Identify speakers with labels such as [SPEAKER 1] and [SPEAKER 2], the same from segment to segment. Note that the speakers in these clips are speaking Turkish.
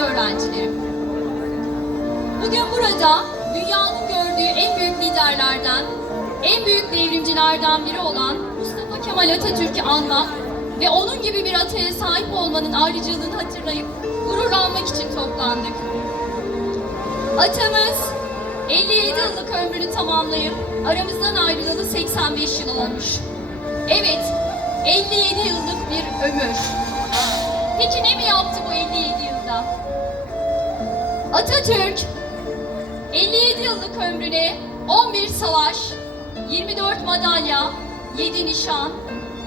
[SPEAKER 1] öğrencilerim. Bugün burada dünyanın gördüğü en büyük liderlerden, en büyük devrimcilerden biri olan Mustafa Kemal Atatürk'ü anmak ve onun gibi bir ataya sahip olmanın ayrıcalığını hatırlayıp gururlanmak için toplandık. Atamız 57 yıllık ömrünü tamamlayıp aramızdan ayrılalı 85 yıl olmuş. Evet, 57 yıllık bir ömür. Peki ne mi yaptı bu 57 yılda? Atatürk 57 yıllık ömrüne 11 savaş, 24 madalya, 7 nişan,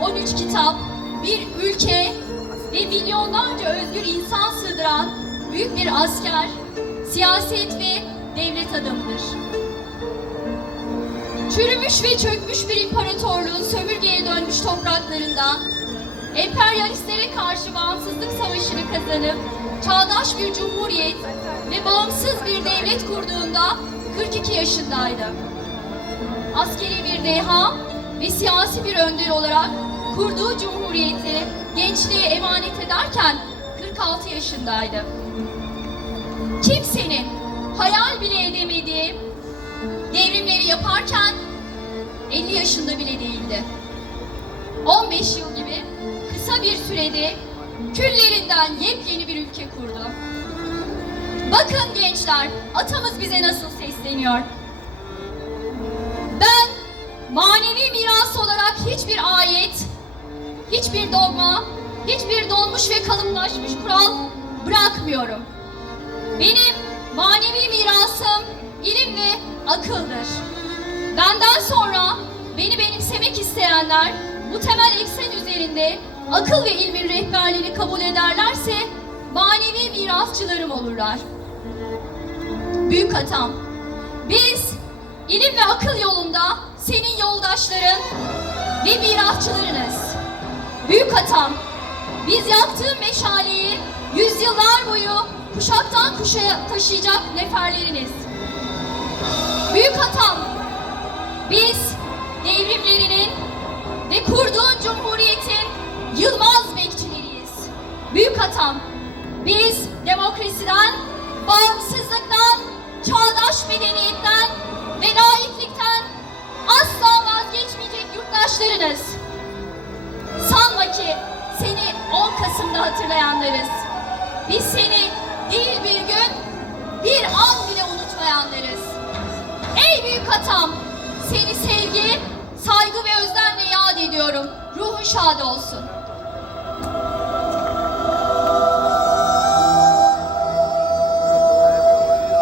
[SPEAKER 1] 13 kitap, bir ülke ve milyonlarca özgür insan sığdıran büyük bir asker, siyaset ve devlet adamıdır. Çürümüş ve çökmüş bir imparatorluğun sömürgeye dönmüş topraklarında emperyalistlere karşı bağımsızlık savaşını kazanıp çağdaş bir cumhuriyet ve bağımsız bir devlet kurduğunda 42 yaşındaydı. Askeri bir deha ve siyasi bir önder olarak kurduğu cumhuriyeti gençliğe emanet ederken 46 yaşındaydı. Kimsenin hayal bile edemediği devrimleri yaparken 50 yaşında bile değildi. 15 yıl gibi kısa bir sürede küllerinden yepyeni bir ülke kurdu. Bakın gençler, atamız bize nasıl sesleniyor. Ben manevi miras olarak hiçbir ayet, hiçbir dogma, hiçbir dolmuş ve kalıplaşmış kural bırakmıyorum. Benim manevi mirasım ilim ve akıldır. Benden sonra beni benimsemek isteyenler bu temel eksen üzerinde akıl ve ilmin rehberliğini kabul ederlerse manevi mirasçılarım olurlar. Büyük atam, biz ilim ve akıl yolunda senin yoldaşların ve mirasçılarınız. Büyük atam, biz yaktığın meşaleyi yüzyıllar boyu kuşaktan kuşaya taşıyacak neferleriniz. Büyük atam, biz devrimlerinin ve kurduğun cumhuriyetin yılmaz. Büyük atam, biz demokrasiden, bağımsızlıktan, çağdaş medeniyetten ve laiklikten asla vazgeçmeyecek yurttaşlarınız. Sanma ki seni 10 Kasım'da hatırlayanlarız. Biz seni değil bir gün, bir an bile unutmayanlarız. Ey büyük atam, seni sevgi, saygı ve özlemle yad ediyorum. Ruhun şad olsun.